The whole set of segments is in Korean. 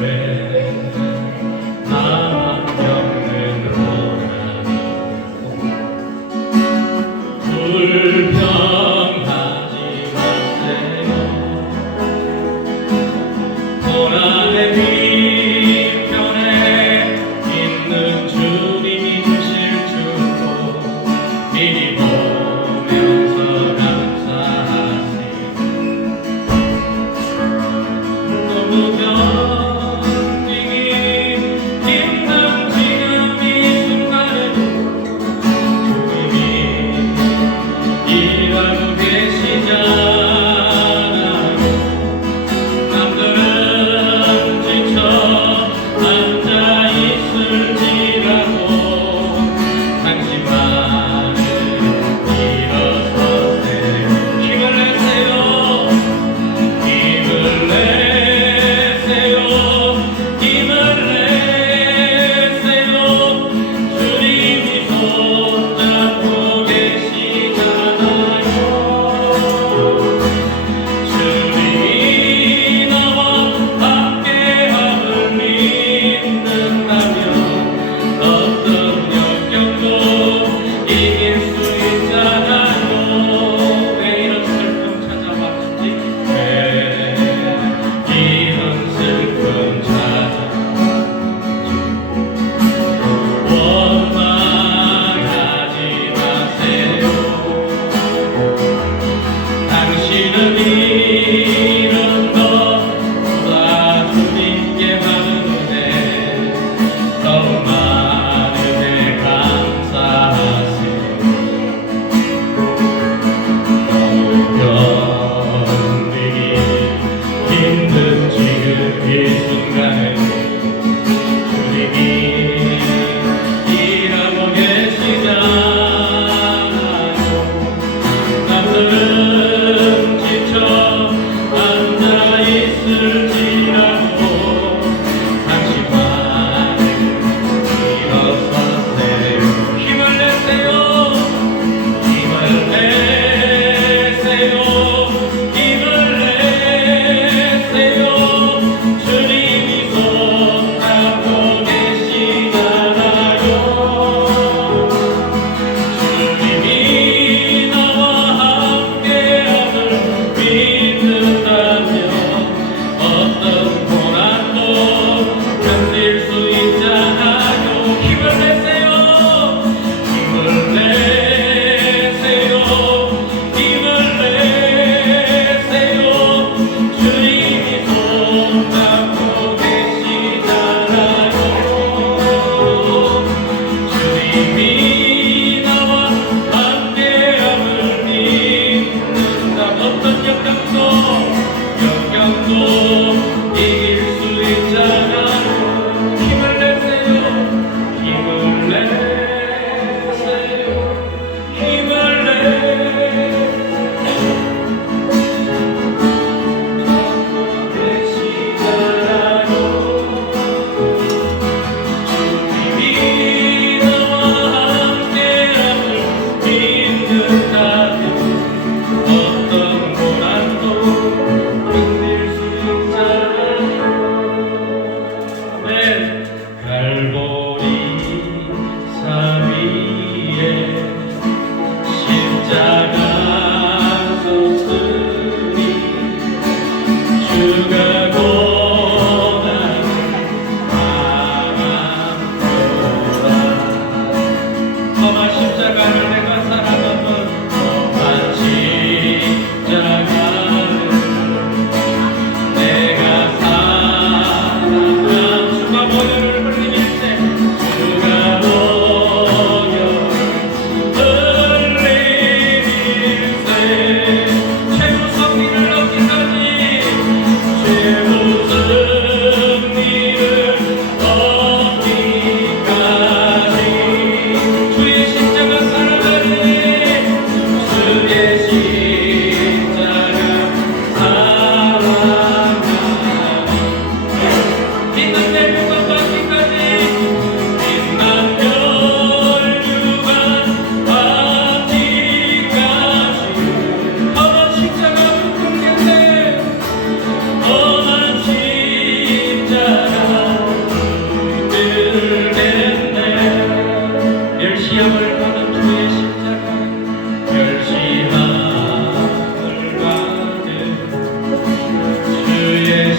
왜 나만 겪는 고난이 불평하지 마세요. 고난의 뒤편에 있는 주님이 주실 축복 미리 보면서 감사하세요. 너무 견디기 힘든 지금 이 순간에도 주님이 일하고 계시잖아요. 남들은 지쳐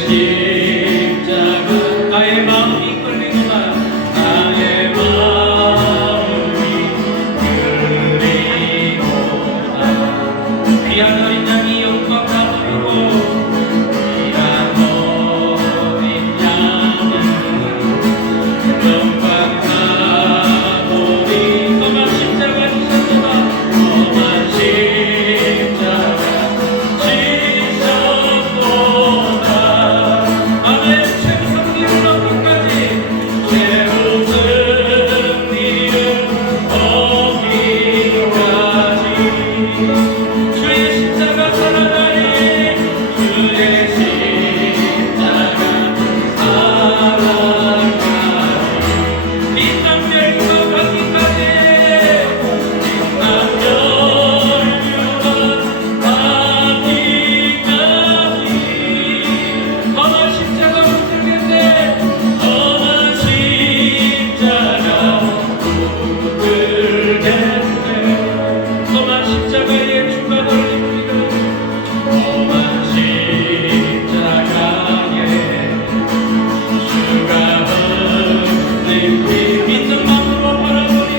십자가 나의 마음이 끌리구나 나의 마음이 끌리구나 귀한 어린 양이 영광 나누고 귀한 어린 양이 영광 나누리 험한 십자가 지셨구나 험한 십자가 지셨구나 아멘 최후 승리를 얻기까지 최후 승리를 얻기까지 주의 십자가 살아나리 주의 십자가 살아나리 빛난 별과 가기까지 빛난 별과 가기까지 험한 십자가 붙들겠네 험한 십자가 붙들겠네 험한 십자가에 주가 걸립니다 험한 십자가에 주가 걸립니다 믿는 마음으로 바라보니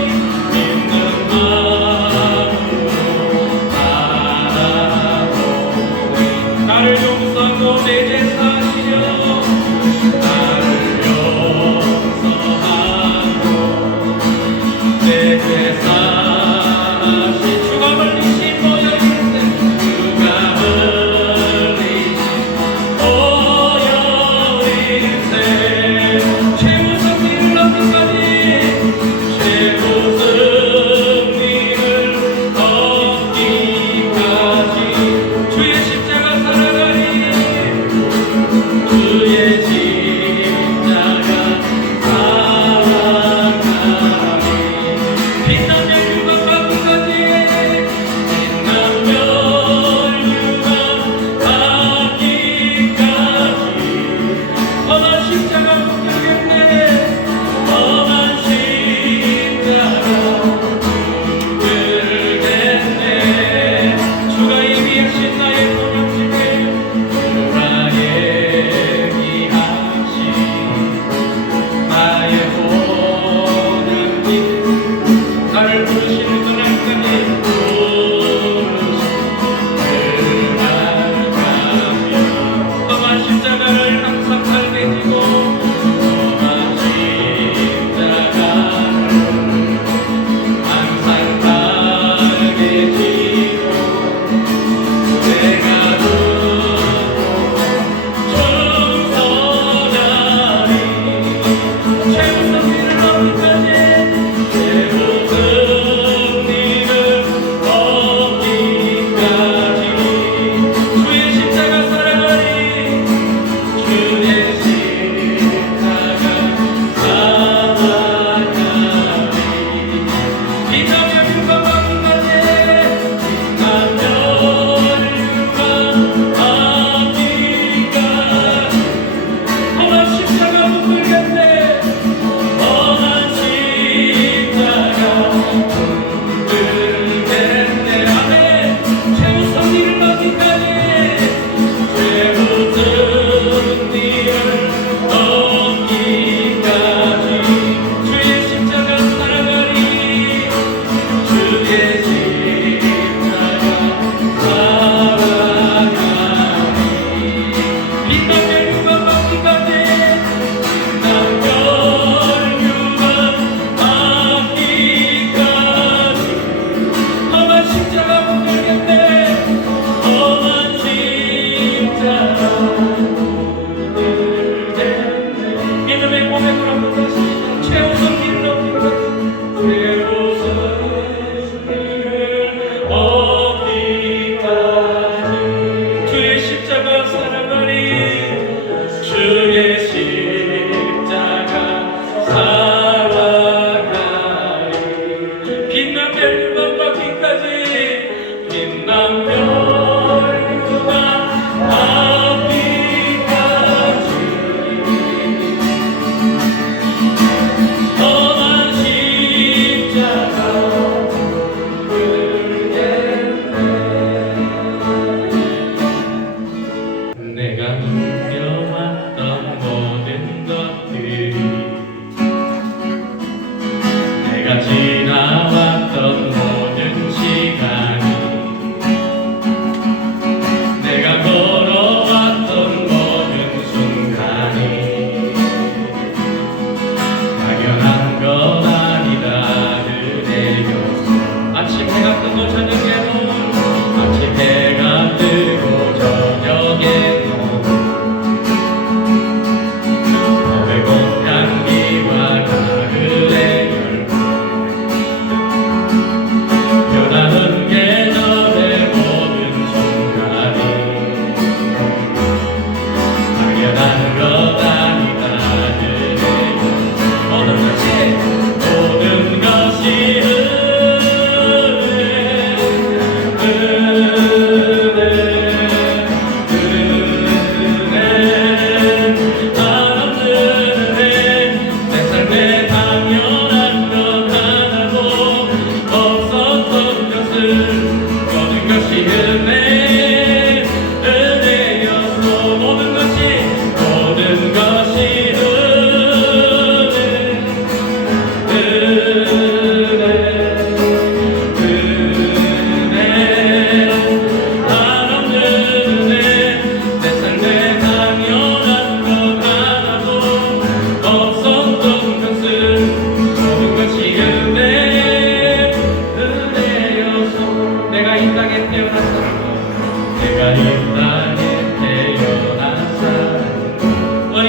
믿는 마음으로 바라보니 나를 용서하고 내 죄 사시려 나를 용서하고 내 죄 사시 주가 걸리신 모여있네 주가 걸리신 모여있네 최후 승리를 얻기까지 최후 승리를 얻기까지 주의 십자가 살아가리 주의 십자가 살아가리 빛난 별유가 가기까지 빛난 별유가 가기까지 험한 십자가 붙들겠네 험한 십자가 붙들겠네 주가 예비하신 나의 도명집에 주가 예비하신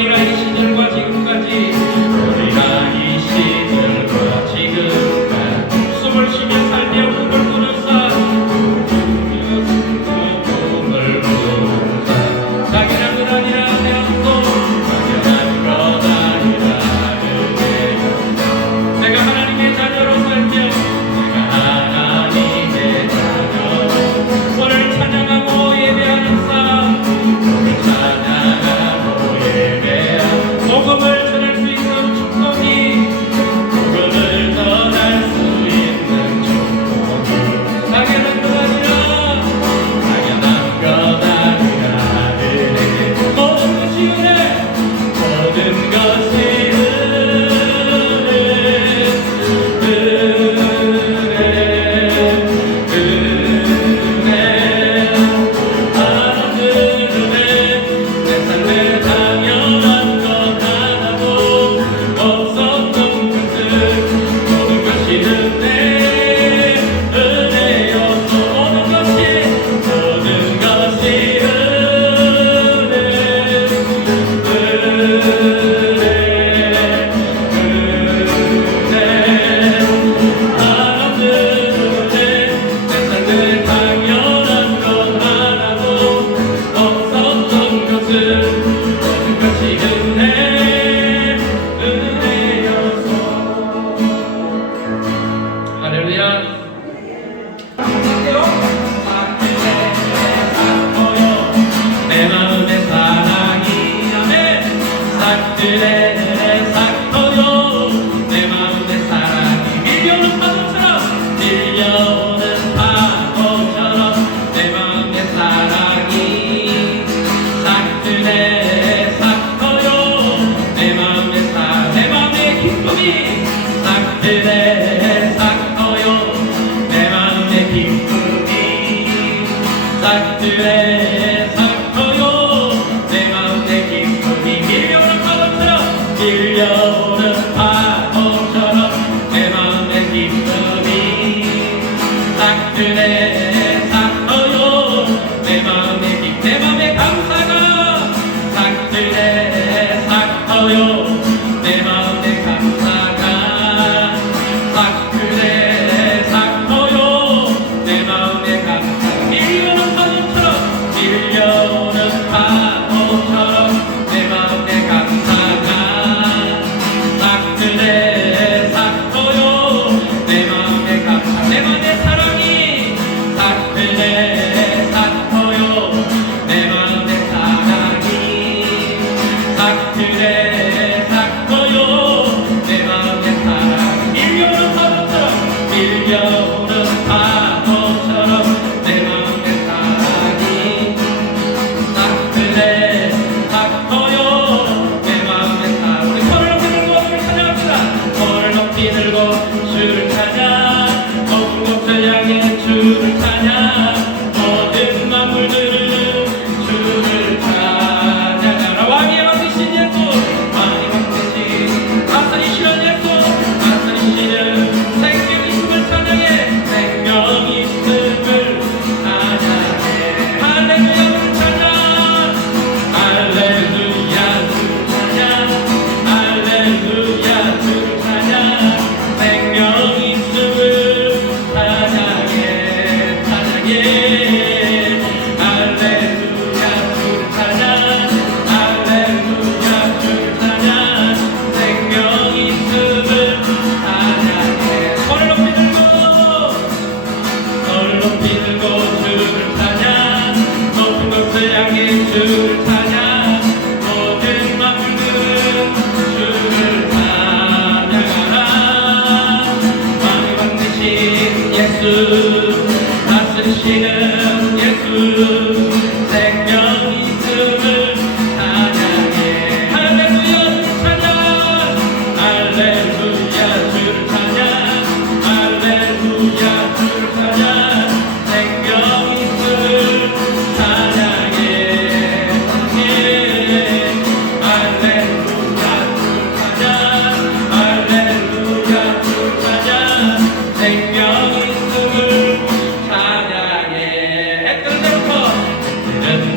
우리가 이 시절과 지금까지 우리가 이 시절과 지금까지 숨을 쉬며 살며 꿈을 꾸는 삶 꿈을 꾸는 삶 자기는 것 아니라 내 안고 막연한 것 아니라 내가 하나님의 자녀로 살며 내가 하나님의 자녀로 오늘 찬양하고 예배하는 삶 오늘 찬양하고 예배하고 복음을 전할 수 있는 축복이 복음을 전할 수 있는 축복이 당연한 것 아니라 당연한 것 아니라 은혜 모든 것이 은혜 모든 것이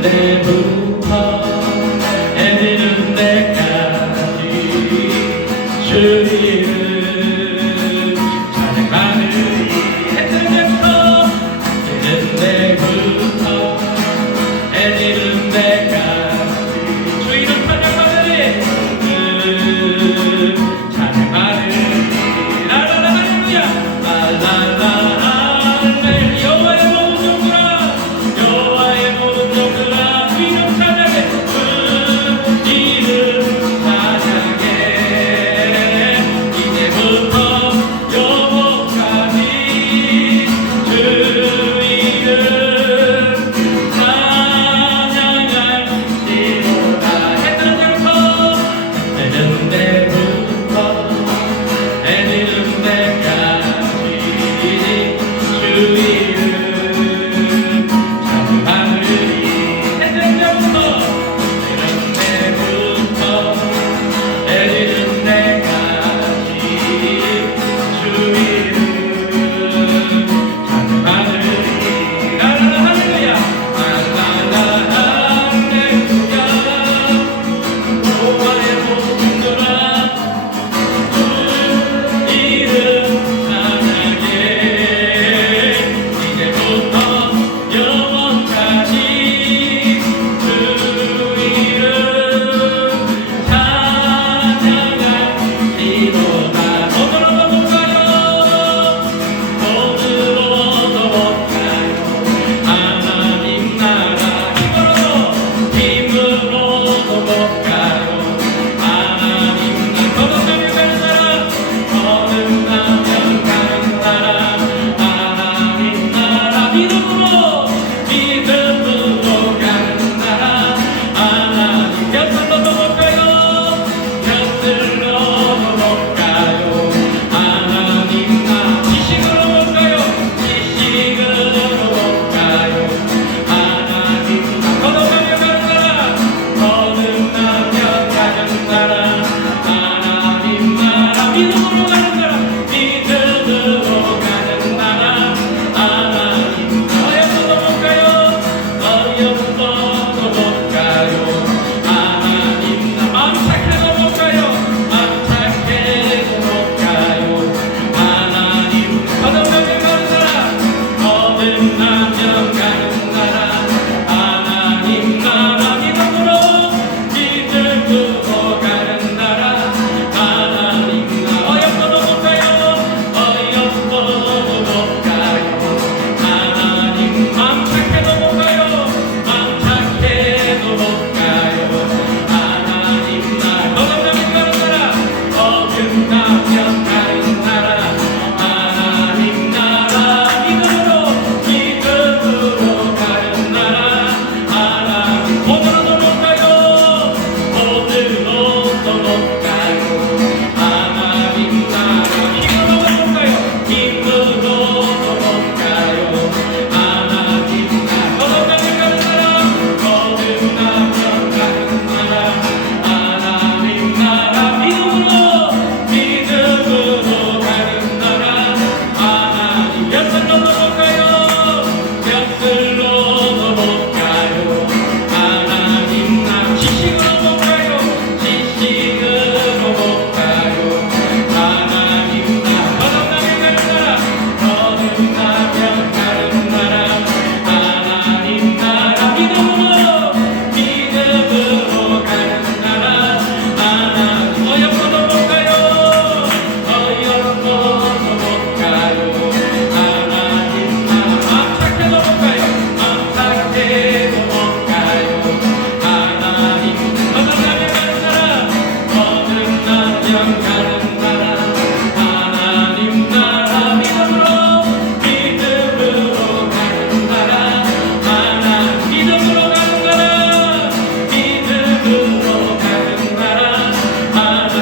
때부터 해지는 데까지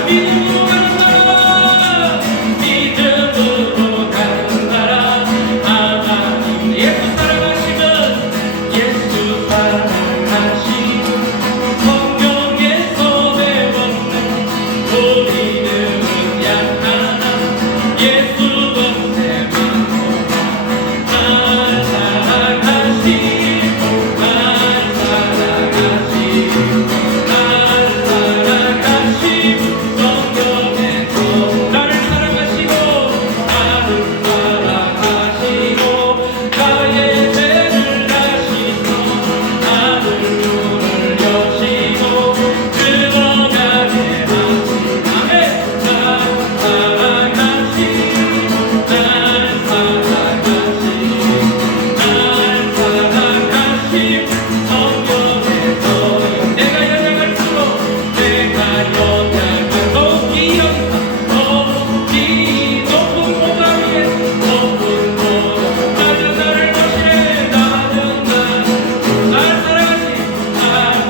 믿음으로 가는 사람 믿음으로 가는 사람 하나님 예수 사랑하시면 예수 사랑하시면 성경에서 배웠네 우리는 양 하나 예수 번째만 날 사랑하시고 날 사랑하시고 날 사랑하시고 성경에서 나를 사랑하시고 나를 사랑하시고 나의 죄를 다시고 나를 문을 여시고 들어가게 하신 아멘 날 사랑하시고 날 사랑하시고 날 사랑하시고 성경에서 내가 연약할수록 내가 연약한 높이 여기사 높이 높은 보다 위에 높은 보다 나는 나를 보시네 나는 날 사랑하시고 날 사랑하시고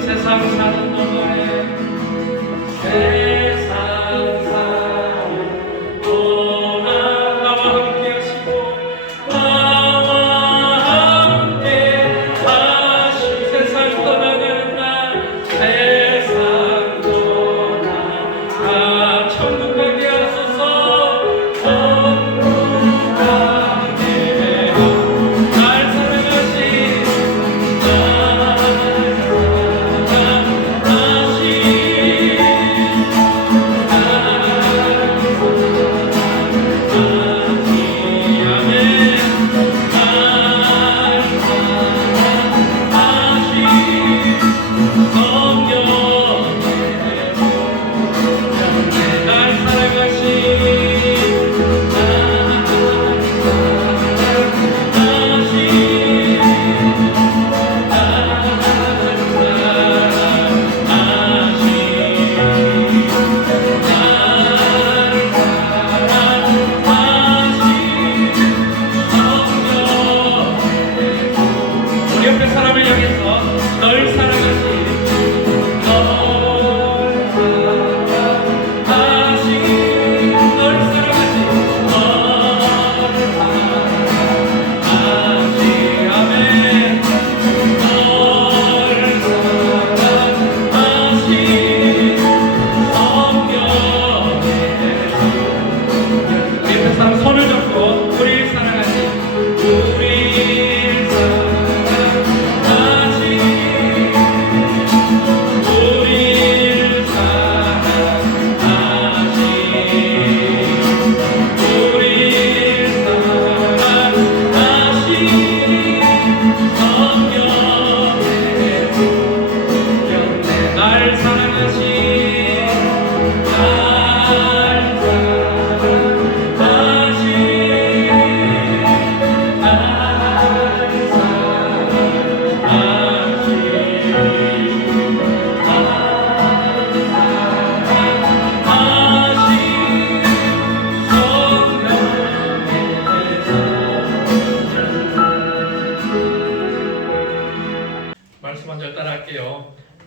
세상 사는 동안에 세상 사는 동안 나와 함께 하시고 나와 함께 하시 세상 떠나는 날 세상 떠나 천국 가게 하소서 천국 가게 하소서 날 사랑하시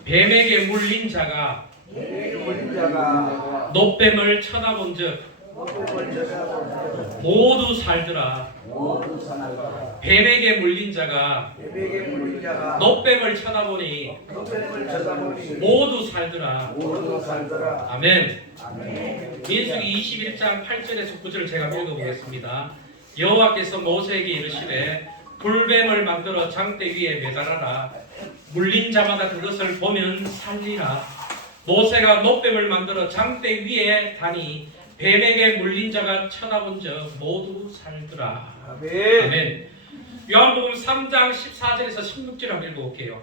뱀에게 물린 자가 놋뱀을 쳐다본 즉 모두 살더라. 뱀에게 물린 자가 놋뱀을 쳐다보니 모두 살더라. 아멘. 민수기 21장 8절에서 9절을 제가 읽어보겠습니다. 여호와께서 모세에게 이르시되 불뱀을 만들어 장대 위에 매달아라. 물린 자마다 그것을 보면 살리라. 모세가 놋뱀을 만들어 장대 위에 다니 뱀에게 물린 자가 쳐다본 적 모두 살더라. 아멘. 요한복음 3장 14절에서 16절 한번 읽어볼게요.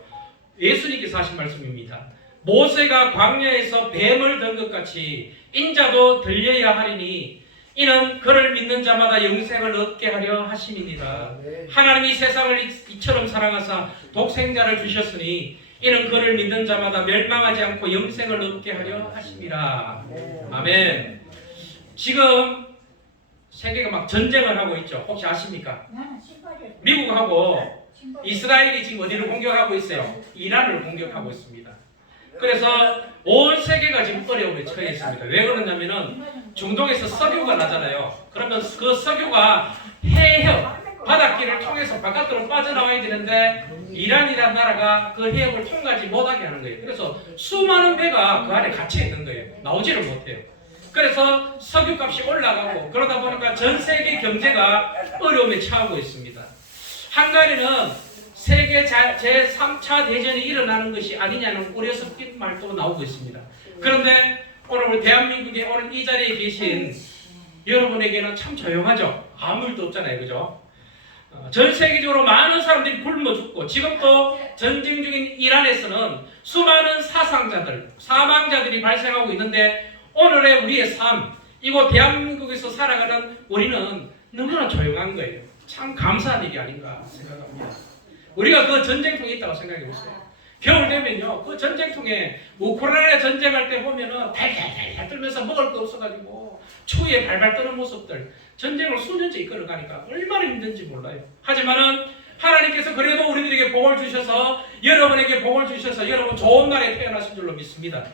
예수님께서 하신 말씀입니다. 모세가 광야에서 뱀을 든 것 같이 인자도 들려야 하리니 이는 그를 믿는 자마다 영생을 얻게 하려 하심이니라. 하나님이 세상을 이처럼 사랑하사 독생자를 주셨으니 이는 그를 믿는 자마다 멸망하지 않고 영생을 얻게 하려 하심이라. 아멘. 지금 세계가 막 전쟁을 하고 있죠. 혹시 아십니까? 미국하고 이스라엘이 지금 어디를 공격하고 있어요? 이란을 공격하고 있습니다. 그래서 온 세계가 지금 어려움에 처해 있습니다. 왜 그러냐면은 중동에서 석유가 나잖아요. 그러면 그 석유가 해협, 바닷길을 통해서 바깥으로 빠져나와야 되는데 이란이라는 나라가 그 해협을 통과하지 못하게 하는 거예요. 그래서 수많은 배가 그 안에 갇혀 있는 거예요. 나오지를 못해요. 그래서 석유값이 올라가고 그러다 보니까 전 세계 경제가 어려움에 처하고 있습니다. 한가리는 세계 제3차 대전이 일어나는 것이 아니냐는 우려 섞인 말도 나오고 있습니다. 그런데 오늘 우리 대한민국에 오늘 이 자리에 계신 여러분에게는 참 조용하죠. 아무 일도 없잖아요. 그죠? 전 세계적으로 많은 사람들이 굶어 죽고 지금도 전쟁 중인 이란에서는 수많은 사망자들이 발생하고 있는데 오늘의 우리의 삶, 이곳 대한민국에서 살아가는 우리는 너무나 조용한 거예요. 참 감사한 일이 아닌가 생각합니다. 우리가 그 전쟁통에 있다고 생각해 보세요. 겨울 되면요, 그 전쟁통에 우크라이나 전쟁할 때 보면은 달달달 떨면서 먹을 거 없어가지고 추위에 발발 떠는 모습들, 전쟁을 수년째 이끌어가니까 얼마나 힘든지 몰라요. 하지만은 하나님께서 그래도 우리들에게 복을 주셔서 여러분에게 복을 주셔서 여러분 좋은 날에 태어나신 줄로 믿습니다.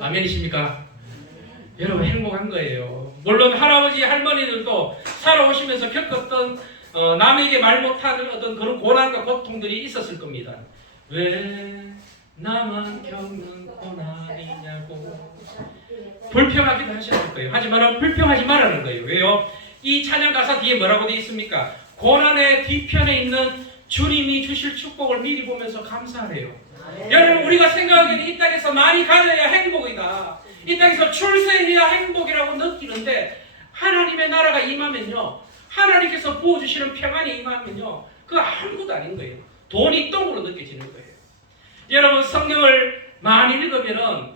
아멘이십니까? 여러분 행복한 거예요. 물론 할아버지 할머니들도 살아오시면서 겪었던 남에게 말 못하는 어떤 그런 고난과 고통들이 있었을 겁니다. 왜 나만 겪는 고난이냐고 불평하기도 하셨을 거예요. 하지만 불평하지 말라는 거예요. 왜요? 이 찬양 가사 뒤에 뭐라고 되어 있습니까? 고난의 뒤편에 있는 주님이 주실 축복을 미리 보면서 감사하래요. 여러분 우리가 생각하기에는 이 땅에서 많이 가져야 행복이다. 이 땅에서 출세해야 행복이라고 느끼는데 하나님의 나라가 임하면요. 하나님께서 부어주시는 평안이 임하면요. 그거 아무것도 아닌 거예요. 돈이 똥으로 느껴지는 거예요. 여러분 성경을 많이 읽으면은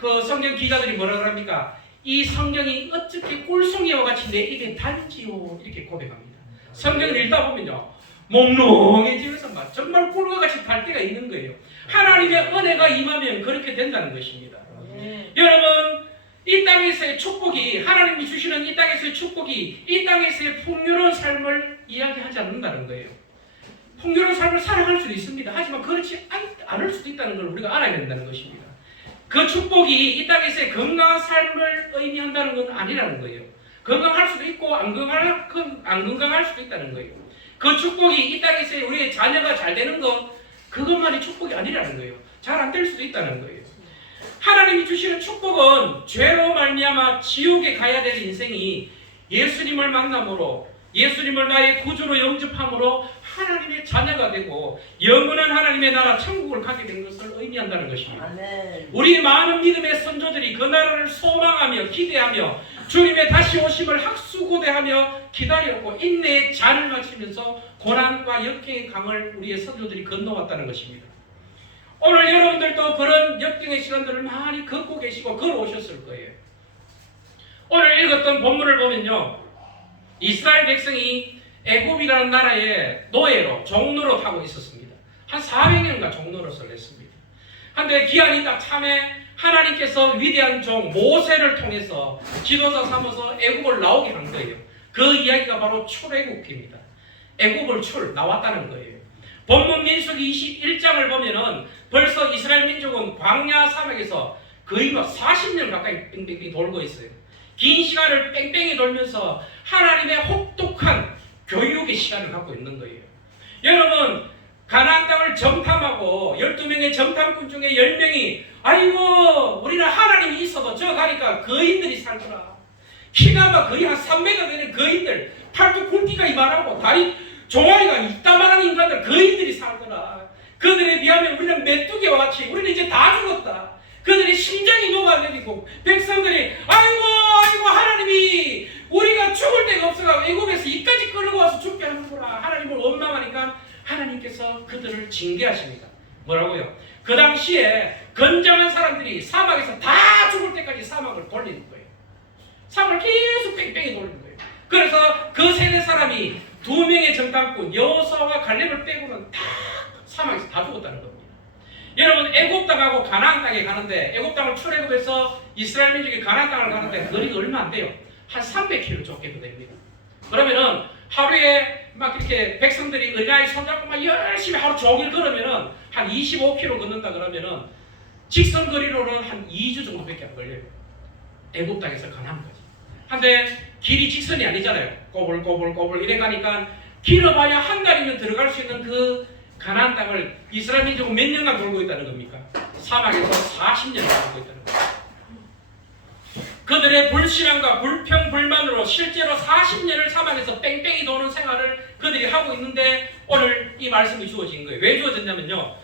그 성경 기자들이 뭐라고 합니까? 이 성경이 어떻게 꿀송이와 같이 내 입에 달지요 이렇게 고백합니다. 성경을 읽다 보면요. 몽롱해지면서 막 정말 꿀과 같이 달 때가 있는 거예요. 하나님의 은혜가 임하면 그렇게 된다는 것입니다. 여러분 이 땅에서의 축복이 하나님이 주시는 이 땅에서의 축복이 이 땅에서의 풍요로운 삶을 이야기하지 않는다는 거예요. 풍요로운 삶을 살아갈 수도 있습니다. 하지만 그렇지 않을 수도 있다는 걸 우리가 알아야 된다는 것입니다. 그 축복이 이 땅에서의 건강한 삶을 의미한다는 건 아니라는 거예요. 건강할 수도 있고 안 건강할 수도 있다는 거예요. 그 축복이 이 땅에서의 우리의 자녀가 잘 되는 것 그것만이 축복이 아니라는 거예요. 잘 안 될 수도 있다는 거예요. 하나님이 주시는 축복은 죄로 말미암아 지옥에 가야 될 인생이 예수님을 만남으로 예수님을 나의 구주로 영접함으로 하나님의 자녀가 되고 영원한 하나님의 나라 천국을 가게 된 것을 의미한다는 것입니다. 아멘. 우리 많은 믿음의 선조들이 그 나라를 소망하며 기대하며 주님의 다시 오심을 학수고대하며 기다렸고 인내의 잔을 마시면서 고난과 역경의 강을 우리의 선조들이 건너왔다는 것입니다. 오늘 여러분들도 그런 역경의 시간들을 많이 겪고 계시고 걸어오셨을 거예요. 오늘 읽었던 본문을 보면요. 이스라엘 백성이 애굽이라는 나라의 노예로 종로로 타고 있었습니다. 한 400년간 종로로서 했습니다. 한데 기한이 딱 참에 하나님께서 위대한 종 모세를 통해서 지도자 삼아서 애굽을 나오게 한 거예요. 그 이야기가 바로 출애굽기입니다. 애굽을 나왔다는 거예요. 본문 민수기 21장을 보면은 벌써 이스라엘 민족은 광야 사막에서 거의 40년 가까이 뺑뺑이 돌고 있어요. 긴 시간을 뺑뺑이 돌면서 하나님의 혹독한 교육의 시간을 갖고 있는 거예요. 여러분 가나안 땅을 정탐하고 12명의 정탐꾼 중에 10명이 아이고 우리는 하나님이 있어도 저 가니까 거인들이 살더라. 키가 막 거의 한 3m 되는 거인들, 팔뚝 굵기가 이만하고 다리 종아리가 이따만한 인간들, 거인들이 살더라. 그들에 비하면 우리는 메뚜기와 같이 우리는 이제 다 죽었다. 그들의 심장이 녹아내리고 백성들이 아이고 하나님이 우리가 죽을 데가 없어가지고 애굽에서 이까지 끌고 와서 죽게 하는 아프라 하나님을 원망하니까 하나님께서 그들을 징계하십니다. 뭐라고요? 그 당시에 건장한 사람들이 사막에서 다 죽을 때까지 사막을 돌리는 거예요. 사막을 계속 뺑뺑이 돌리는 거예요. 그래서 그 세대 사람이 2명의 정탐꾼 여호수아와 갈렙을 빼고는 다 사막에서 다 죽었다는 겁니다. 여러분, 애굽 땅하고 가나안 땅에 가는데, 애굽 땅을 출애굽해서 이스라엘 민족이 가나안 땅을 가는데 거리가 얼마 안 돼요. 한 300km 좁게도 됩니다. 그러면은 하루에 막 이렇게 백성들이 어린아이 손잡고 막 열심히 하루 종일 걸으면은 한 25km 걷는다 그러면은 직선 거리로는 한 2주 정도밖에 안 걸려요. 애굽 땅에서 가나안까지. 한데 길이 직선이 아니잖아요. 꼬불꼬불 이래 가니까 길어봐야 한 달이면 들어갈 수 있는 그 가나안 땅을 이스라엘 민족은 몇 년간 돌고 있다는 겁니까? 사막에서 40년을 돌고 있다는 겁니다. 그들의 불신앙과 불평불만으로 실제로 40년을 사막에서 뺑뺑이 도는 생활을 그들이 하고 있는데 오늘 이 말씀이 주어진 거예요. 왜 주어졌냐면요,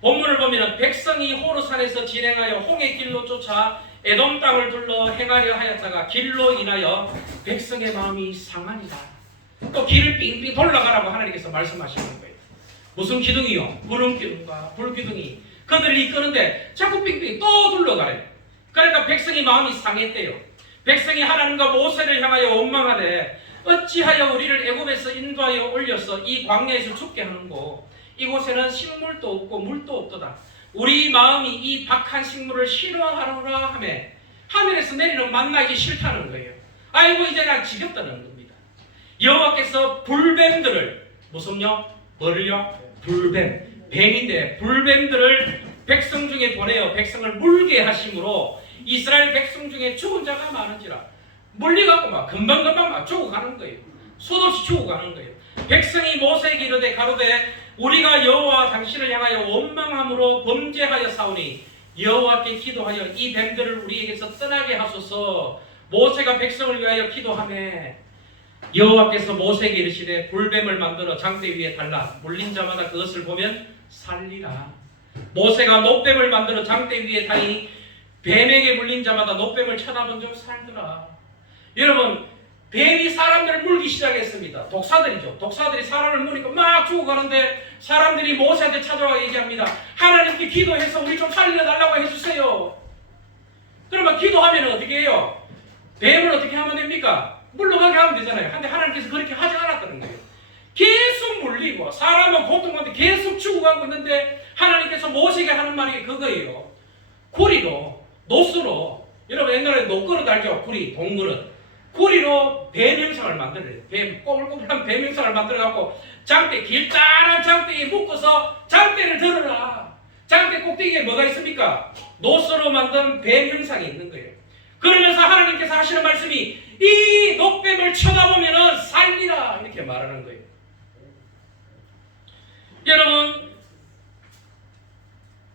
본문을 보면 백성이 호르산에서 진행하여 홍해 길로 쫓아 에돔 땅을 둘러 행하려 하였다가 길로 인하여 백성의 마음이 상하니라. 또 길을 빙빙 돌아가라고 하나님께서 말씀하시는 거예요. 무슨 기둥이요? 구름 기둥과 불 기둥이 그들을 이끄는데 자꾸 빙빙 또 둘러가래요. 그러니까 백성이 마음이 상했대요. 백성이 하나님과 모세를 향하여 원망하되 어찌하여 우리를 애굽에서 인도하여 올려서 이 광야에서 죽게 하는고 이곳에는 식물도 없고 물도 없도다. 우리 마음이 이 박한 식물을 싫어하노라 하며 하늘에서 내리는 만나기 싫다는 거예요. 아이고 이제 난 지겹다는 겁니다. 여호와께서 불뱀들을 무슨요? 뭐를요? 불뱀, 뱀인데 불뱀들을 백성 중에 보내어 백성을 물게 하심으로 이스라엘 백성 중에 죽은 자가 많은지라. 물려갖고 막 금방금방 막 죽어가는 거예요. 수도 없이 죽어가는 거예요. 백성이 모세에게 이르되 가로되 우리가 여호와 당신을 향하여 원망함으로 범죄하여 사오니 여호와께 기도하여 이 뱀들을 우리에게서 떠나게 하소서. 모세가 백성을 위하여 기도하매 여호와께서 모세에게 이르시되 불뱀을 만들어 장대 위에 달라 물린 자마다 그것을 보면 살리라. 모세가 노뱀을 만들어 장대 위에 다니 뱀에게 물린 자마다 노뱀을 쳐다본 적 살더라. 여러분, 뱀이 사람들을 물기 시작했습니다. 독사들이죠. 독사들이 사람을 물으니까 막 죽어가는데 사람들이 모세한테 찾아와 얘기합니다. 하나님께 기도해서 우리 좀 살려달라고 해주세요. 그러면 기도하면 어떻게 해요? 뱀을 어떻게 하면 됩니까? 물러가게 하면 되잖아요. 근데 하나님께서 그렇게 하지 않았다는 거예요. 계속 물리고 사람은 고통받는데 계속 죽어가고 있는데 하나님께서 모세에게 하는 말이 그거예요. 구리로, 노스로, 여러분 옛날에 노그릇 알죠? 구리, 동그릇. 구리로 뱀 형상을 만들어요. 뱀, 꼬불꼬불한 뱀 형상을 만들어갖고 장대, 길다란 장대에 묶어서 장대를 들어라. 장대 꼭대기에 뭐가 있습니까? 노스로 만든 뱀 형상이 있는 거예요. 그러면서 하나님께서 하시는 말씀이 이 녹뱀을 쳐다보면은 살리라 이렇게 말하는 거예요. 여러분,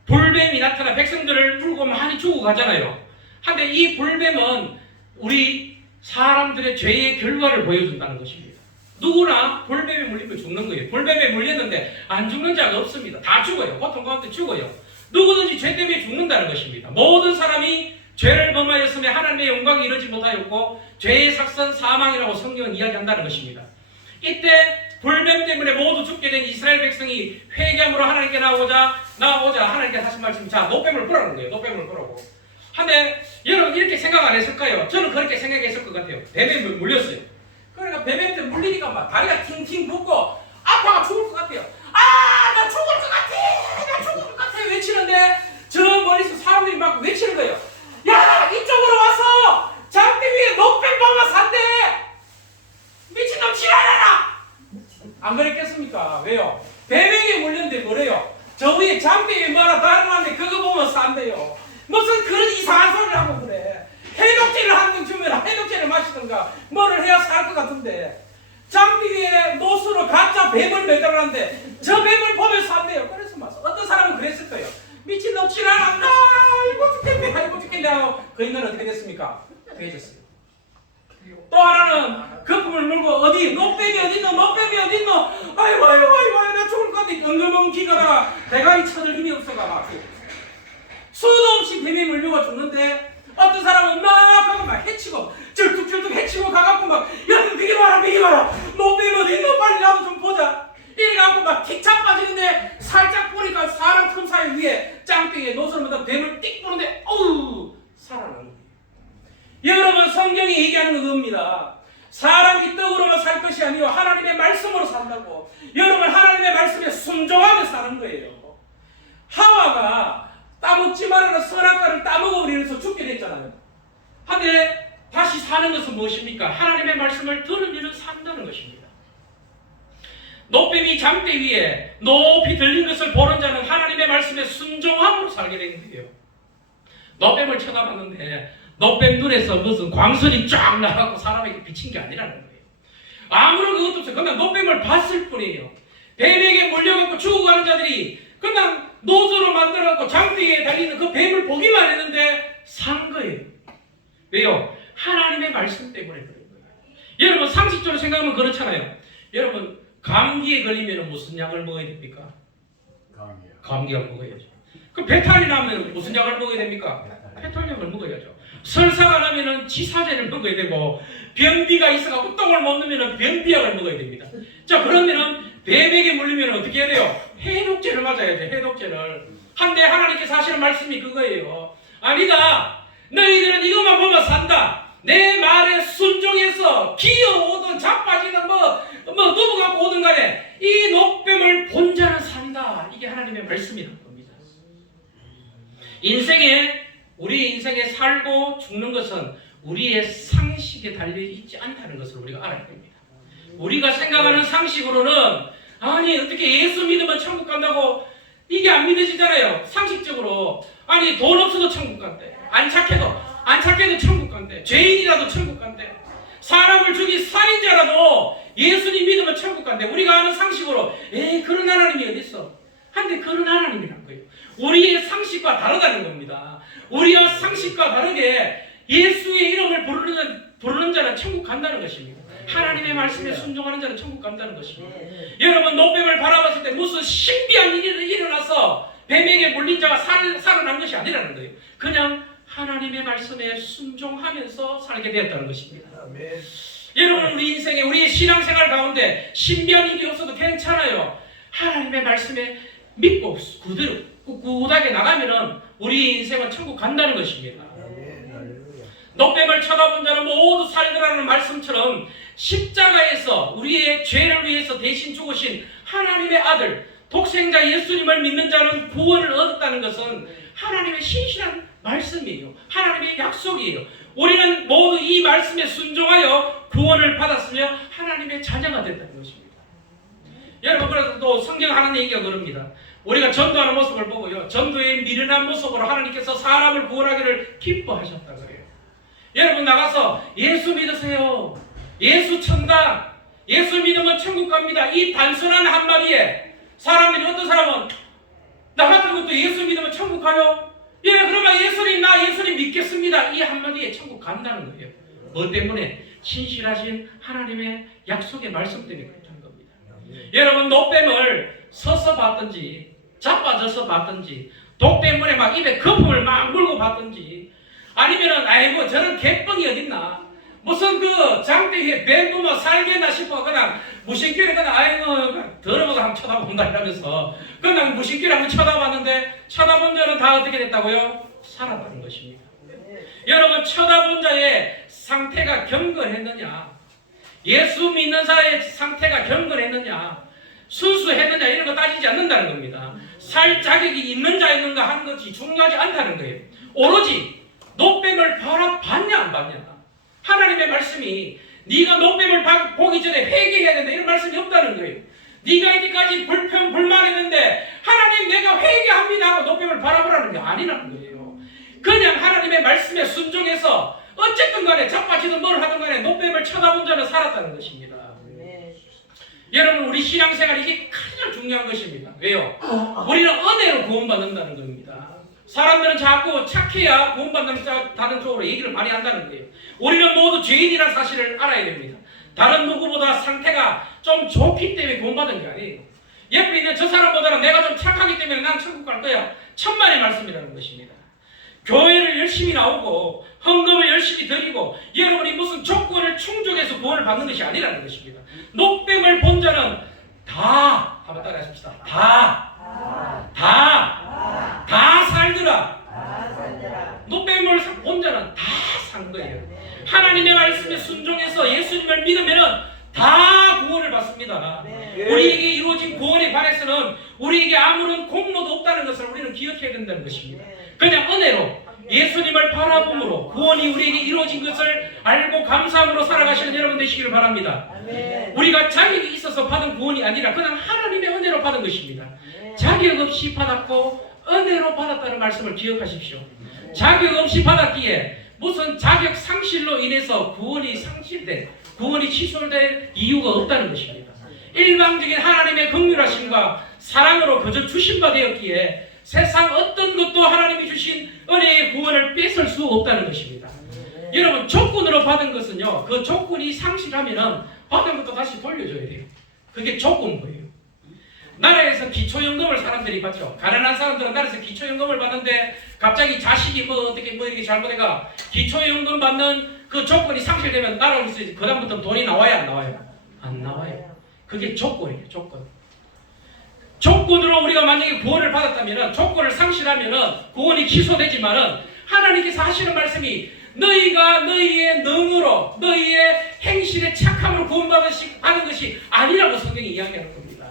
불뱀이 나타나 백성들을 물고 많이 죽어가잖아요. 근데 이 불뱀은 우리 사람들의 죄의 결과를 보여준다는 것입니다. 누구나 불뱀에 물리면 죽는 거예요. 불뱀에 물렸는데 안 죽는 자가 없습니다. 다 죽어요. 고통 가운데 죽어요. 누구든지 죄 때문에 죽는다는 것입니다. 모든 사람이 죄를 범하였으며 하나님의 영광이 이루지 못하였고 죄의 삭선 사망이라고 성경은 이야기한다는 것입니다. 이때 불뱀 때문에 모두 죽게 된 이스라엘 백성이 회개함으로 하나님께 나오자 하나님께서 하신 말씀이 자 노뱀을 보라는 거예요. 노뱀을 보라고. 근데 여러분 이렇게 생각 안 했을까요? 저는 그렇게 생각했을 것 같아요. 뱀에 물렸어요. 그러니까 뱀한테 물리니까 막 다리가 팅팅 붓고 아파가 죽을 것 같아요. 아, 나 죽을 것 같아! 나 죽을 것 같아! 외치는데 저 멀리서 사람들이 막 외치는 거예요. 야, 이쪽으로 와서 장대 위에 녹뱀 봐봐 산대! 미친놈 지랄해라! 안 그랬겠습니까? 왜요? 뱀에게 물렸는데 뭐래요? 저 위에 장대 위에 뭐라 다른 건데 그거 보면 산대요. 무슨 그런 이상한 소리를 하고 그래. 해독제를 한 번 주면 해독제를 마시든가 뭐를 해야 살 것 같은데 장비 위에 노수로 가짜 뱀을 매달았는데 저 뱀을 보면 산대요. 그래서 막 어떤 사람은 그랬을 거예요. 미친놈 지랄한다. 아이고 죽겠네. 아이고 죽겠네 하고 그 인간은 어떻게 됐습니까? 돼졌어요. 또 하나는 거품을 물고 어디 노뱀이 어딨노 노뱀이 어딨노 아이고 나 죽을 것 같아. 엉금엉 기가다가 대가리 쳐들 힘이 없어가 막 수도 없이 뱀이 물려가 죽는데 어떤 사람은 막 해치고 절뚝절뚝 해치고 가갖고 막 야 비켜봐라 노뱀 어딨노 빨리 나도 좀 틱 자빠지는데 살짝 보니까 사람 틈 사이 위에 짱땡이에 노선보다 뱀을 띡 보는데 어우 살아나는 거예요. 여러분 성경이 얘기하는 건 겁니다. 사람이 떡으로만 살 것이 아니요 하나님의 말씀으로 산다고. 여러분 하나님의 말씀에 순종하며 사는 거예요. 하와가 따먹지 말라는 선악과를 따먹어버리면서 죽게 됐잖아요. 근데 다시 사는 것은 무엇입니까? 하나님의 말씀을 들으면 산다는 것입니다. 노뱀이 장대 위에 높이 들린 것을 보는 자는 하나님의 말씀에 순종함으로 살게 된 거예요. 노뱀을 쳐다봤는데 노뱀 눈에서 무슨 광선이 쫙 나가고 사람에게 비친 게 아니라는 거예요. 아무런 그것도 없어요. 그냥 노뱀을 봤을 뿐이에요. 뱀에게 몰려갖고 죽어가는 자들이 그냥 노조로 만들어갖고 장대에 달리는 그 뱀을 보기만 했는데 산 거예요. 왜요? 하나님의 말씀 때문에 그런 거예요. 여러분 상식적으로 생각하면 그렇잖아요. 여러분 감기에 걸리면 무슨 약을 먹어야 됩니까? 감기약 먹어야죠. 그럼 배탈이 나면 무슨 약을 먹어야 됩니까? 배탈약을 먹어야죠. 설사가 나면은 지사제를 먹어야 되고 변비가 있어갖고 똥을 못 넣으면 변비약을 먹어야 됩니다. 자 그러면은 뱀에게 물리면 어떻게 해야 돼요? 해독제를 맞아야 돼. 해독제를. 한데 하나님께서 하시는 말씀이 그거예요. 아니다. 너희들은 이것만 보면 산다. 내 말에 순종해서 기어오든 자빠지든 누구 갖고 오든 간에 이 노뱀을 본 자는 산다. 이게 하나님의 말씀이라는 겁니다. 우리 인생에 살고 죽는 것은 우리의 상식에 달려있지 않다는 것을 우리가 알아야 됩니다. 우리가 생각하는 상식으로는 아니 어떻게 예수 믿으면 천국 간다고 이게 안 믿어지잖아요. 상식적으로 아니 돈 없어도 천국 간대. 안 착해도 천국 간대. 죄인이라도 천국 간대. 사람을 죽인 살인자라도 예수님 믿으면 천국 간대. 우리가 아는 상식으로 그런 하나님이 어디 있어? 한데 그런 하나님이란 거예요. 우리의 상식과 다르다는 겁니다. 우리와 상식과 다르게 예수의 이름을 부르는 자는 천국 간다는 것입니다. 하나님의 말씀에 순종하는 자는 천국 간다는 것입니다. 여러분 노뱀을 바라봤을 때 무슨 신비한 일이 일어나서 뱀에게 물린 자가 살아난 것이 아니라는 거예요. 그냥 하나님의 말씀에 순종하면서 살게 되었다는 것입니다. 여러분 우리 인생에 우리의 신앙생활 가운데 신비한 일이 없어도 괜찮아요. 하나님의 말씀에 믿고 그대로 꿋꿋하게 나가면은 우리 인생은 천국 간다는 것입니다. 노뱀을 쳐다본 자는 모두 살리라는 말씀처럼 십자가에서 우리의 죄를 위해서 대신 죽으신 하나님의 아들 독생자 예수님을 믿는 자는 구원을 얻었다는 것은 하나님의 신실한 말씀이에요. 하나님의 약속이에요. 우리는 모두 이 말씀에 순종하여 구원을 받았으며 하나님의 자녀가 됐다는 것입니다. 여러분 그래서 또 성경 하는 얘기가 그럽니다. 우리가 전도하는 모습을 보고요. 전도의 미련한 모습으로 하나님께서 사람을 구원하기를 기뻐하셨다 그래요. 여러분 나가서 예수 믿으세요. 예수 천당. 예수 믿으면 천국 갑니다. 이 단순한 한마디에 사람들이 어떤 사람은 나 같은 것도 예수 믿으면 천국 가요? 예 그러면 나 예수님 믿겠습니다. 이 한마디에 천국 간다는 거예요. 뭐 때문에? 신실하신 하나님의 약속의 말씀 때문에 그렇다는 겁니다. 여러분 노뱀을 서서 봤든지 자빠져서 봤든지 독 때문에 막 입에 거품을 막 물고 봤든지 아니면은 아이고 저런 개뻥이 어딨나 무슨 그 장대에 뱀 보면 살겠나 싶어 그냥 무심결에 그냥 아이고 더러워서 한번 쳐다본다 이러면서 그냥 무심결에 한번 쳐다봤는데 쳐다본 자는 다 어떻게 됐다고요? 살아나는 것입니다. 여러분 쳐다본 자의 상태가 경건했느냐 예수 믿는 자의 상태가 경건했느냐 순수했느냐 이런 거 따지지 않는다는 겁니다. 살 자격이 있는 자 있는가 하는 것이 중요하지 않다는 거예요. 오로지 노뱀을 봤냐 안 봤냐 하나님의 말씀이 네가 노뱀을 보기 전에 회개해야 된다 이런 말씀이 없다는 거예요. 네가 이때까지 불평 불만했는데 하나님 내가 회개합니다 하고 노뱀을 바라보라는 게 아니라는 거예요. 그냥 하나님의 말씀에 순종해서 어쨌든 간에 자빠지든 뭘 하든 간에 노뱀을 쳐다본 자는 살았다는 것입니다. 여러분 우리 신앙생활 이게 가장 중요한 것입니다. 왜요? 우리는 은혜로 구원받는다는 겁니다. 사람들은 자꾸 착해야 구원받는다는 쪽으로 얘기를 많이 한다는 거예요. 우리는 모두 죄인이라는 사실을 알아야 됩니다. 다른 누구보다 상태가 좀 좋기 때문에 구원받은 게 아니에요. 옆에 있는 저 사람보다는 내가 좀 착하기 때문에 난 천국 갈 거야. 천만의 말씀이라는 것입니다. 교회를 열심히 나오고 헌금을 열심히 드리고 여러분이 무슨 조건을 충족해서 구원을 받는 것이 아니라는 것입니다. 노뱀을 본 자는 다 한번 따라 하십시다. 다 살더라. 노뱀을 혼자는 다 산 거예요. 하나님의 말씀에 순종해서 예수님을 믿으면은 다 구원을 받습니다. 우리에게 이루어진 구원에 관해서는 우리에게 아무런 공로도 없다는 것을 우리는 기억해야 된다는 것입니다. 그냥 은혜로 예수님을 바라봄으로 구원이 우리에게 이루어진 것을 알고 감사함으로 살아가시는 여러분 되시기를 바랍니다. 우리가 자격이 있어서 받은 구원이 아니라 그냥 하나님의 은혜로 받은 것입니다. 자격 없이 받았고 은혜로 받았다는 말씀을 기억하십시오. 자격 없이 받았기에 무슨 자격 상실로 인해서 구원이 상실된, 구원이 취소될 이유가 없다는 것입니다. 일방적인 하나님의 긍휼하심과 사랑으로 그저 주신 바 되었기에 세상 어떤 것도 하나님이 주신 은혜의 구원을 뺏을 수 없다는 것입니다. 여러분, 조건으로 받은 것은요, 그 조건이 상실하면은 받은 것도 다시 돌려줘야 돼요. 그게 조건이에요. 나라에서 기초연금을 사람들이 받죠. 가난한 사람들은 나라에서 기초연금을 받는데 갑자기 자식이 어떻게 이렇게 잘못해가 기초연금 받는 그 조건이 상실되면 나라로서 그다음부터 돈이 나와요, 안 나와요? 안 나와요. 그게 조건이에요, 조건. 조건으로 우리가 만약에 구원을 받았다면 조건을 상실하면 구원이 취소되지만은 하나님께서 하시는 말씀이 너희가 너희의 능으로 너희의 행실의 착함으로 구원받은 것이 아니라고 성경이 이야기하는 겁니다.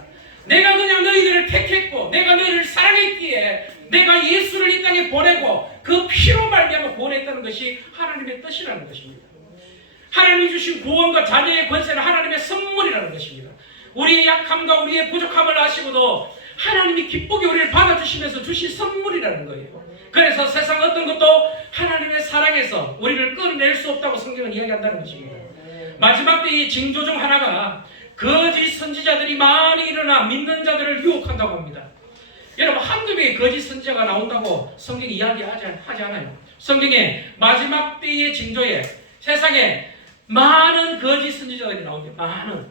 내가 그냥 너희들을 택했고 내가 너희를 사랑했기에 내가 예수를 이 땅에 보내고 그 피로 말미암아 구원했다는 것이 하나님의 뜻이라는 것입니다. 하나님이 주신 구원과 자녀의 권세는 하나님의 선물이라는 것입니다. 우리의 약함과 우리의 부족함을 아시고도 하나님이 기쁘게 우리를 받아주시면서 주신 선물이라는 거예요. 그래서 세상 어떤 것도 하나님의 사랑에서 우리를 끌어낼 수 없다고 성경은 이야기한다는 것입니다. 마지막 때의 징조 중 하나가 거짓 선지자들이 많이 일어나 믿는 자들을 유혹한다고 합니다. 여러분, 한두 명의 거짓 선지자가 나온다고 성경이 이야기하지 않아요. 성경에 마지막 때의 징조에 세상에 많은 거짓 선지자들이 나옵니다. 많은.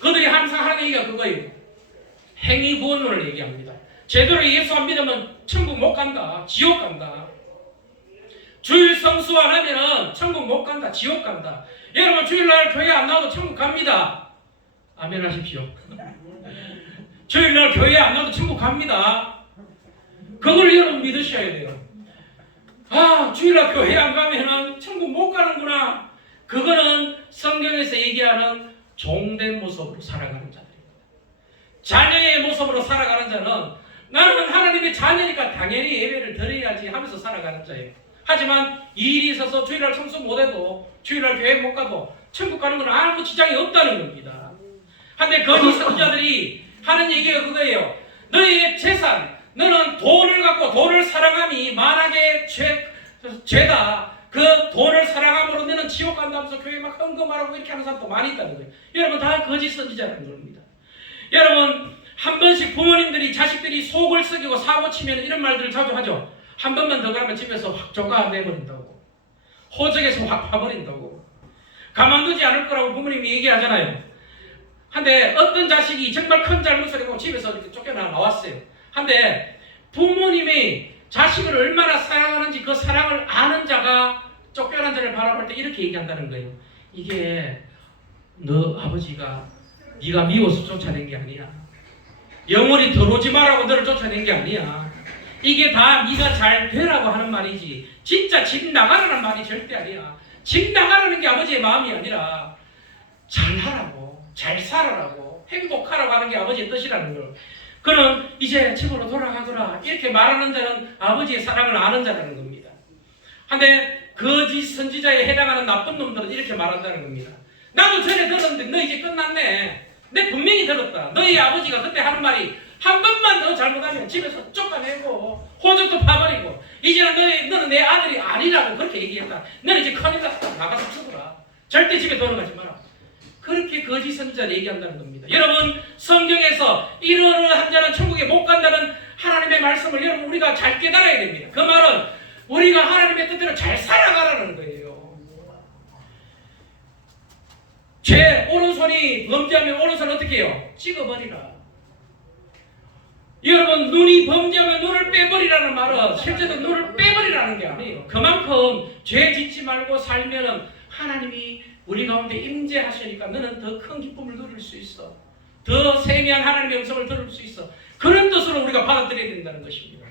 그들이 항상 하는 얘기가 그거예요. 행위구원론을 얘기합니다. 제대로 예수 안 믿으면 천국 못 간다. 지옥 간다. 주일 성수 안 하면 천국 못 간다. 지옥 간다. 여러분, 주일날 교회 안 나와도 천국 갑니다. 아멘 하십시오. 주일날 교회 안 나와도 천국 갑니다. 그걸 여러분 믿으셔야 돼요. 아, 주일날 교회 안 가면은 천국 못 가는구나. 그거는 성경에서 얘기하는 종된 모습으로 살아가는 자들입니다. 자녀의 모습으로 살아가는 자는 나는 하나님의 자녀니까 당연히 예배를 드려야지 하면서 살아가는 자예요. 하지만 일이 있어서 주일날 성수 못해도 주일날 교회 못 가도 천국 가는 건 아무 지장이 없다는 겁니다. 한데 거짓 선지자들이 하는 얘기가 그거예요. 너희의 재산, 너는 돈을 갖고 돈을 사랑함이 만악의 죄다. 그 돈을 사랑함으로 너는 지옥 간다면서 교회 막 헌금하라고 이렇게 하는 사람도 많이 있다는 거예요. 여러분, 다 거짓 선지자라는 겁니다. 여러분, 한 번씩 부모님들이 자식들이 속을 썩이고 사고 치면 이런 말들을 자주 하죠. 한 번만 더 가면 집에서 확 쫓아내버린다고. 호적에서 확 파버린다고. 가만두지 않을 거라고 부모님이 얘기하잖아요. 한데 어떤 자식이 정말 큰 잘못을 하고 집에서 이렇게 쫓겨나 나왔어요. 한데 부모님이 자식을 얼마나 사랑하는지 그 사랑을 아는 자가 쫓겨난 자를 바라볼 때 이렇게 얘기한다는 거예요. 이게 너 아버지가 네가 미워서 쫓아낸 게 아니야. 영원히 들어오지 말라고 너를 쫓아낸 게 아니야. 이게 다 네가 잘 되라고 하는 말이지 진짜 집 나가라는 말이 절대 아니야. 집 나가라는 게 아버지의 마음이 아니라 잘하라고, 잘 살아라고, 행복하라고 하는 게 아버지의 뜻이라는 걸. 그는 이제 집으로 돌아가거라 이렇게 말하는 자는 아버지의 사랑을 아는 자라는 겁니다. 한데 거짓 선지자에 해당하는 나쁜 놈들은 이렇게 말한다는 겁니다. 나도 전에 들었는데 너 이제 끝났네. 내 분명히 들었다. 너희 아버지가 그때 하는 말이 한 번만 더 잘못하면 집에서 쫓아내고 호적도 파버리고 이제는 너는 내 아들이 아니라고 그렇게 얘기했다. 너는 이제 큰일 났다. 나가서 죽어라. 절대 집에 돌아가지 마라. 그렇게 거짓 선지자를 얘기한다는 겁니다. 여러분, 성경에서 이러한 자는 천국에 못 간다는 하나님의 말씀을 여러분 우리가 잘 깨달아야 됩니다. 그 말은 우리가 하나님의 뜻대로 잘 살아가라는 거예요. 죄 오른손이 범죄하면 오른손 어떻게 해요? 찍어버리라. 여러분, 눈이 범죄하면 눈을 빼버리라는 말은 실제로 눈을 빼버리라는 게 아니에요. 그만큼 죄 짓지 말고 살면은 하나님이 우리 가운데 임재하시니까 너는 더 큰 기쁨을 누릴 수 있어. 더 세미한 하나님의 음성을 들을 수 있어. 그런 뜻으로 우리가 받아들여야 된다는 것입니다.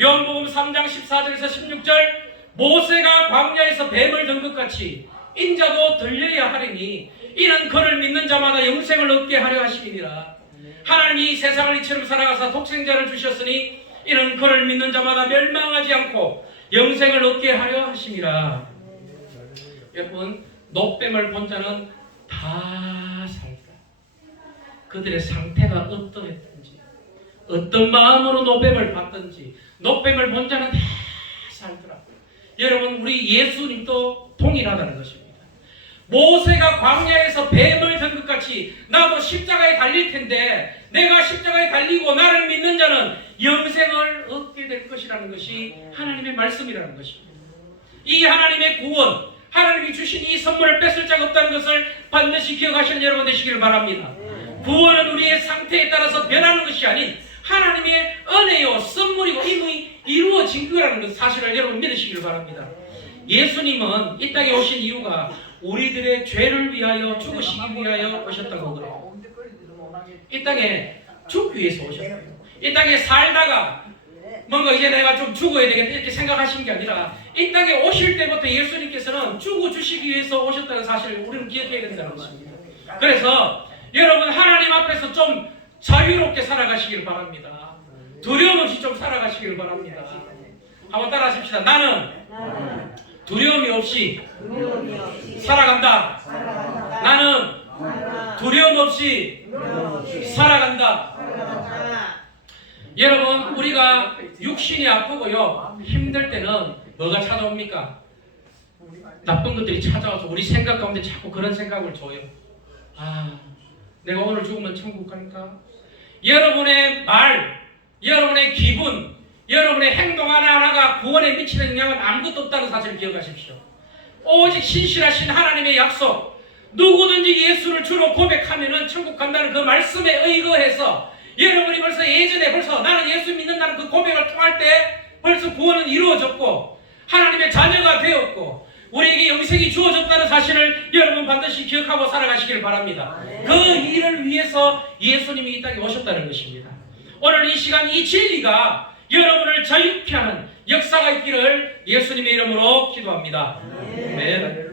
요한복음 3장 14절에서 16절 모세가 광야에서 뱀을 든 것 같이 인자도 들려야 하리니 이는 그를 믿는 자마다 영생을 얻게 하려 하심이니라. 하나님이 이 세상을 이처럼 살아가사 독생자를 주셨으니 이는 그를 믿는 자마다 멸망하지 않고 영생을 얻게 하려 하심이라. 여러분, 노뱀을 본 자는 다 살다. 그들의 상태가 어떠했든지 어떤 마음으로 노뱀을 봤든지 노뱀을 본 자는 다 살더라고요. 여러분, 우리 예수님도 동일하다는 것입니다. 모세가 광야에서 뱀을 든 것 같이 나도 십자가에 달릴 텐데 내가 십자가에 달리고 나를 믿는 자는 영생을 얻게 될 것이라는 것이 하나님의 말씀이라는 것입니다. 이 하나님의 구원, 하나님이 주신 이 선물을 뺏을 자가 없다는 것을 반드시 기억하시는 여러분 되시기를 바랍니다. 구원은 우리의 상태에 따라서 변하는 것이 아닌 하나님의 은혜요 선물이고 이미 이루어진 거라는 것 사실을 여러분 믿으시기를 바랍니다. 예수님은 이 땅에 오신 이유가 우리들의 죄를 위하여 죽으시기 위하여 오셨다고 그래요. 이 땅에 죽기 위해서 오셨어요. 이 땅에 살다가 뭔가 이제 내가 좀 죽어야 되겠다 이렇게 생각하신 게 아니라 이 땅에 오실 때부터 예수님께서는 죽어주시기 위해서 오셨다는 사실을 우리는 기억해야 된다는 것입니다. 그래서 여러분 하나님 앞에서 좀 자유롭게 살아가시길 바랍니다. 두려움 없이 좀 살아가시길 바랍니다. 한번 따라 하십시다. 나는 두려움이 없이 살아간다. 나는 두려움 없이 살아간다. 여러분, 우리가 육신이 아프고요 힘들 때는 뭐가 찾아옵니까? 나쁜 것들이 찾아와서 우리 생각 가운데 자꾸 그런 생각을 줘요. 아, 내가 오늘 죽으면 천국 갈까? 여러분의 말, 여러분의 기분, 여러분의 행동 하나하나가 구원에 미치는 영향은 아무것도 없다는 사실을 기억하십시오. 오직 신실하신 하나님의 약속, 누구든지 예수를 주로 고백하면 천국 간다는 그 말씀에 의거해서 여러분이 벌써 예전에 나는 예수 믿는다는 그 고백을 통할 때 벌써 구원은 이루어졌고 하나님의 자녀가 되었고 우리에게 영생이 주어졌다는 사실을 여러분 반드시 기억하고 살아가시길 바랍니다. 그 일을 위해서 예수님이 이 땅에 오셨다는 것입니다. 오늘 이 시간 이 진리가 여러분을 자유케 하는 역사가 있기를 예수님의 이름으로 기도합니다. 아멘.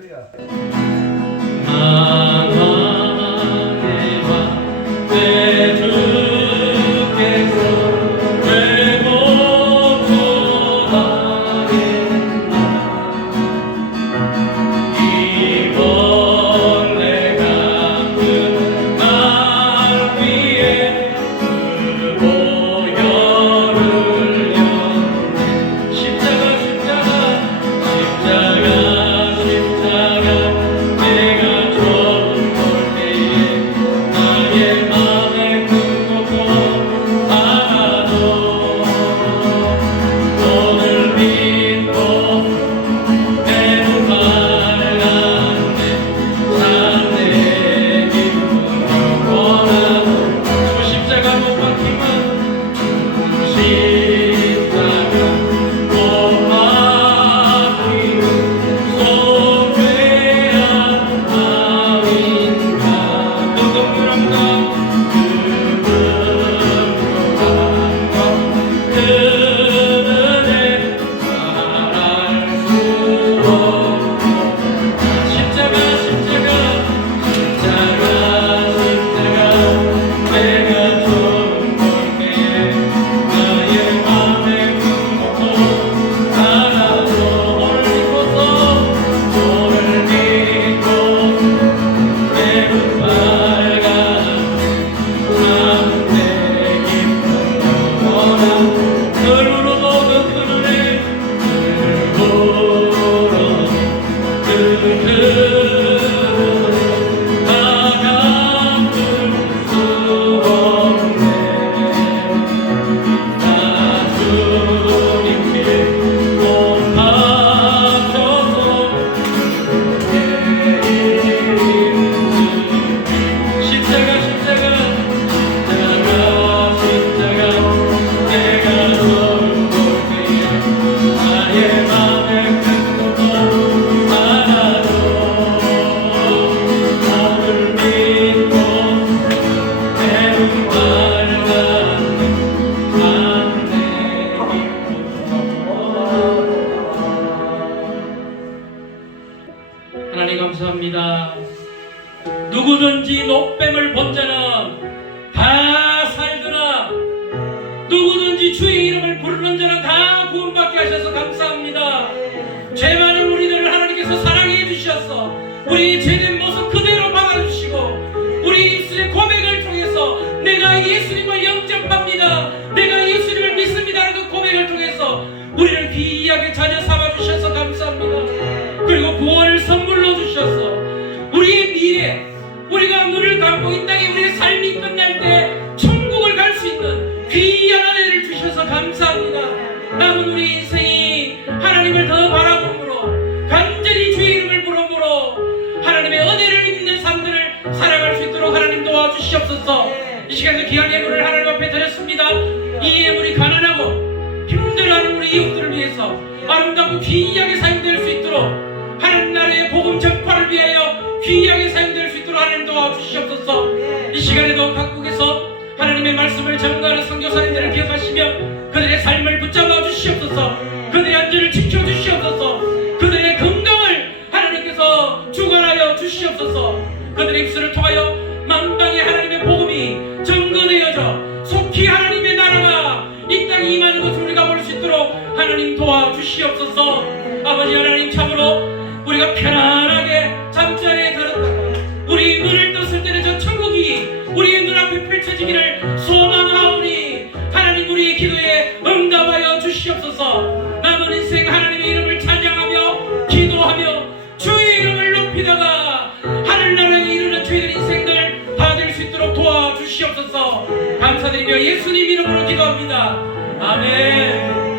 우리 죄된 모습 그대로 받아주시고 우리 입술의 고백을 통해서 내가 예수님을 영접합니다, 내가 예수님을 믿습니다 그 고백을 통해서 우리를 귀하게 자녀 삼아주셔서 감사합니다. 그리고 구원을 선물로 주셔서 우리의 미래, 우리가 눈을 감고 이 땅에 우리의 삶이 끝날 때 천국을 갈 수 있는 귀한 은혜를 주셔서 감사합니다. 남은 우리 인생이 하나님을 더 바라봄으로 간절히 주의 이름을 부름으로 하나님의 은혜를 입는 삶들을 살아갈 수 있도록 하나님 도와주시옵소서. 이 시간에 귀한 예물을 하나님 앞에 드렸습니다. 이 예물이 가난하고 힘들어하는 우리 이웃들을 위해서 아름답고 귀하게 사용될 수 있도록 하나님 나라의 복음 전파를 위하여 귀하게 사용될 수 있도록 하나님 도와주시옵소서. 이 시간에도 각국에서 하나님의 말씀을 전가하는 선교사님들을 기억하시며 그들의 삶을 붙잡아 주시옵소서. 그들의 안전을 지켜주시옵소서. 그들의 건강을 하나님께서 주관하여 주시옵소서. 그들의 입술을 통하여 만방의 하나님의 복음이 증거되어져 속히 하나님의 나라가 이 땅에 임하는 것을 우리가 볼 수 있도록 하나님 도와주시옵소서. 아버지 하나님, 참으로 우리가 편안하게 잠자리에 들었다가 우리 눈을 떴을 때는 저 천국이 우리의 눈앞에 펼쳐지기를 소망하오니 하나님 우리의 기도에 응답하여 주시옵소서. 남은 인생 하나님의 이름을 찬양하며 기도하며 주의 이름을 높이다가 하늘나라에 이르는 저희들 인생들 다 될 수 있도록 도와주시옵소서. 감사드리며 예수님 이름으로 기도합니다. 아멘.